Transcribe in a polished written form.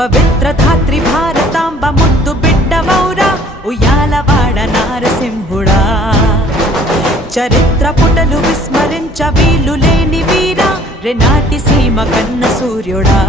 పవిత్ర ధాత్రి భారతాంబ ముద్దు బిడ్డవౌరా ఉయ్యాలవాడ నారసింహుడా చరిత్ర పుటలు విస్మరించ వీలు లేని వీరా రెనాటి సీమ కన్న సూర్యుడా